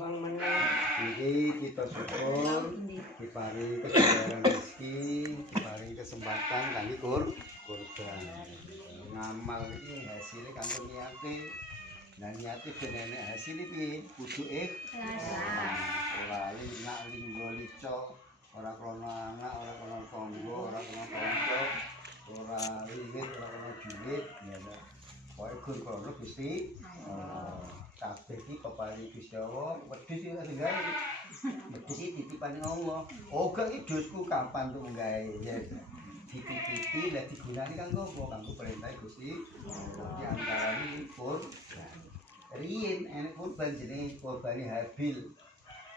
Iki kita syukur diparingi kesedaran rezeki, diparingi kesempatan kangge kurban. Ngamal iki hasilé kanggo niate. Nah niate ben enek hasilé piye? Kudu ikhlas. Ora linak linggo lico, ora krana anak, ora krana tangga, ora krana kanca, ora liwit, ora krana duit, ya ta. Pokoke gur krana Gusti kabeh iki keparing Gusti Allah, wedhus iki sing gawe. Wedhus iki titipan Allah. Oh, gak iki dosku kapan tuh gawe ya. Titipi lah digunani kanggo apa? Kanggo perintah Gusti. Di antarane pun riyen enek kurban jenenge kurbane Habil.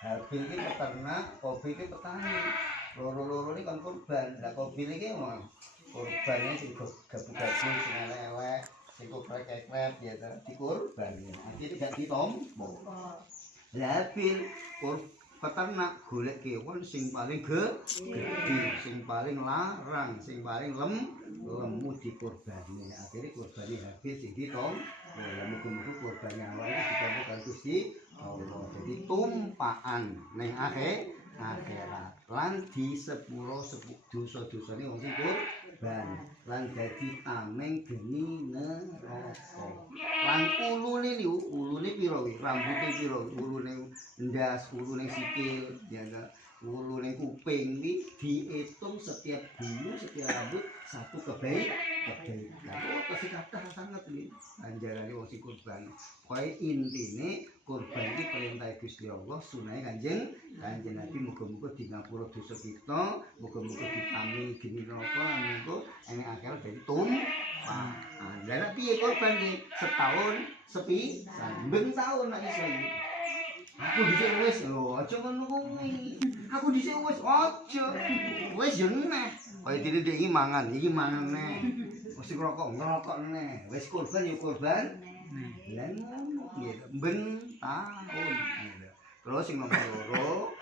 Habil iki peternak, Qabil iki petani. Loro-loro iki kan kurban. Lah Qabil iki mah kurbane sing gabu-gabu sing elek-elek, sing krek-krek ya ta, dikurbani. Akhire gak ditompo. Lah Habil peternak golek kewan sing paling gedhe, sing paling larang, sing paling lemu dikurbani. Akhire kurbani Habil sing ditompo. Lah muga-muga kurbane awak iki ditompo karo Gusti Allah. Jadi tumpakan ning akhirat lan di sepuro dosa-dosane wong sing kurban lan dadi tameng geni neraka. Lan ulune pira kuwi? Rambute pira? Ulune ndas, ulune sikil, ya ulune kuping iki diitung setiap bulu, setiap rambut satu kebaikan. Oh, kasih kata sangat ini anjarane wong sing kurban. Pokoke intine kurban iki perintah Gusti Allah, sunahe Kanjeng Nabi. Muga-muga di ngapura dosa kita, muga-muga ditami geni neraka, muga enek akhirat dadi tumpahan. Lah piye kurban iki? Setahun sepisan, ben taun nek iso iki. Aku dhisik wis lho, aja ngono kuwi. Aku dhisik wis aja. Wis yo neh. Kaya dene iki mangan neh. Mesti ngerokok neh. Wis kurban yo kurban. Lah ngono gitu. Ben tahun gitu. Terus sing nomor loro,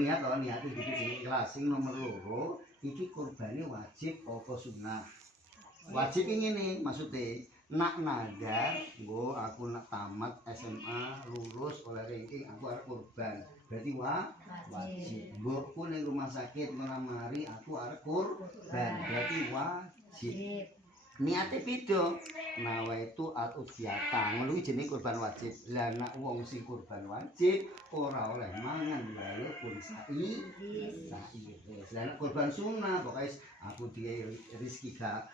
niat iki sing ikhlas. Sing nomor loro, iki kurbane wajib apa sunah? Wajib iki ngene, maksude nak nadar, nggo aku nak tamat SMA lulus oleh ranking aku arep kurban. Berarti wajib. Mbokku ning rumah sakit ngelamari aku arep kurban. Berarti wajib. Niate beda. Nawa itu al-udhiyata. Ngono iki jenenge kurban wajib. Lah nek wong sing kurban wajib ora oleh mangan walaupun sairis. Lah nek kurban sunah pokoke aku diwe rezeki gak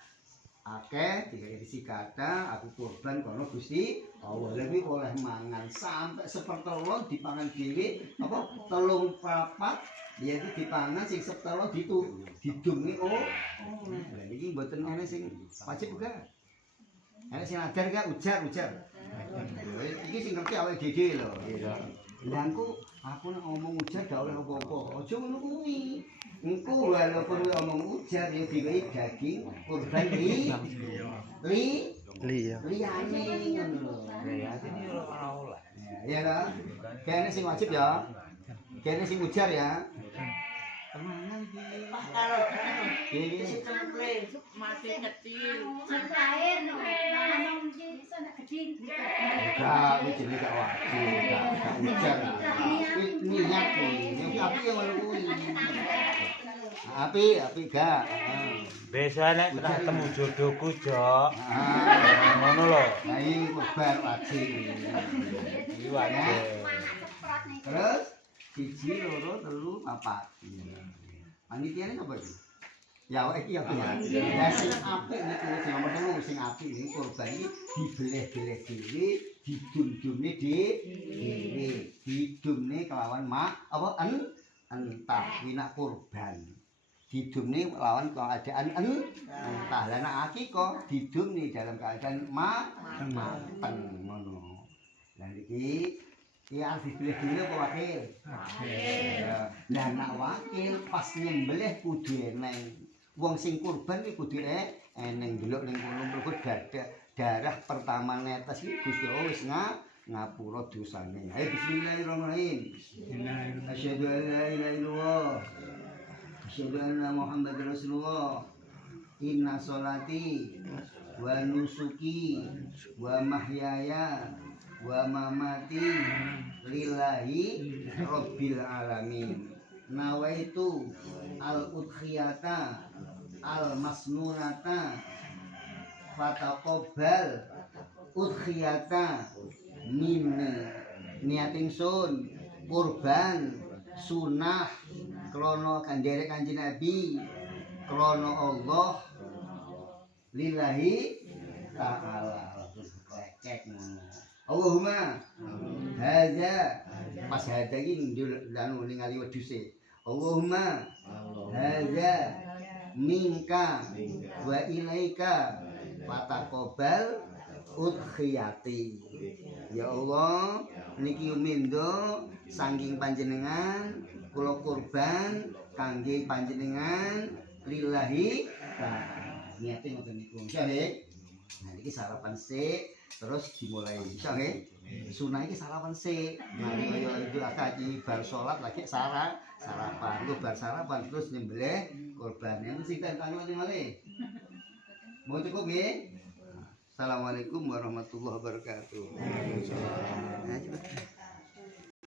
akeh, digawe rezeki kathah, aku kurban kono Gusti Allah. Lha kuwi oleh mangan sampai sepertelon dipangan dhewe apa telung papat ya itu dipangan sing setelon didungi Lah iki mboten ana sing wajib gak? Ana sing ajar gak ujar. Iki sing ngerti awake dhewe lho. Lah aku nek ngomong ujar gak oleh apa-apa. Aja ngono kuwi. Engko walaupun ngomong ujar ya diwehi daging kurban liyane ngono lho. Ya dene ora oleh. Ya ta. Kene sing wajib ya. Kene sing ujar ya. Temenan iki. Kalau iki cemple masih kecil. Selain nanam iki sana gede. Enggak, iki jenenge gak wajib. Gak ujar. Niat iki. Tapi yang ngono kuwi. Api gak. Biasane tak temu jodohku, Jok. Ngono lho. Lah iki kurban wajib. Iki wajib. Terus 1, 2, 3, 4. Panitiane sapa iki? Ya awake iki ya. Lah sing apik niku sing nomor 3 sing apik iki kurban iki dibeleh-beleh dhewe, didum-dumne dhewe. Didumne kelawan entah winak kurban. Didumne lawan keadaan entah. Lah nek akikah didumne dalam keadaan mateng ngono. Lah iki ya dibeleh-beleh apa wakil? Wakil. Lah nek wakil pas nyembelih kudu eneng. Wong sing kurban iki kudu eneng delok ning kono mergo darah pertama netes iki Gusti Allah wis ngapura dosane. Ayo bismillahirrahmanirrahim. Asyhadu an la ilaha illallah. Asyhadu anna Muhammadar Rasulullah. Inna sholati wa nusuki wa mahyaya wa mamati lillahi rabbil alamin. Nawaitu al udhiyata al masnunata fataqabbal udhiyata minni. Niat ingsun kurban sunah krana kanjere Kanjeng Nabi krana Allah lillahi ta'ala. Lecek ngono. Allahumma hadza pas hadza iki ndanu ningali wedhuse. Allahumma hadza minka wa ilaika fataqabbal udhiyati. Ya Allah, niki mindo saking panjenengan kula kurban kangge panjenengan lillahi ta'ala. Niate ngoten niku. Nggih. Nah niki sarapan sik terus dimulai. Nggih. Sunah iki sarapan sik. Nah kaya Idul Adha iki bar salat lagi sarapan. Lu bar sarapan terus nyembelih kurban. Yang sing tentang malih. Mau cukup nggih? Assalamualaikum warahmatullahi wabarakatuh.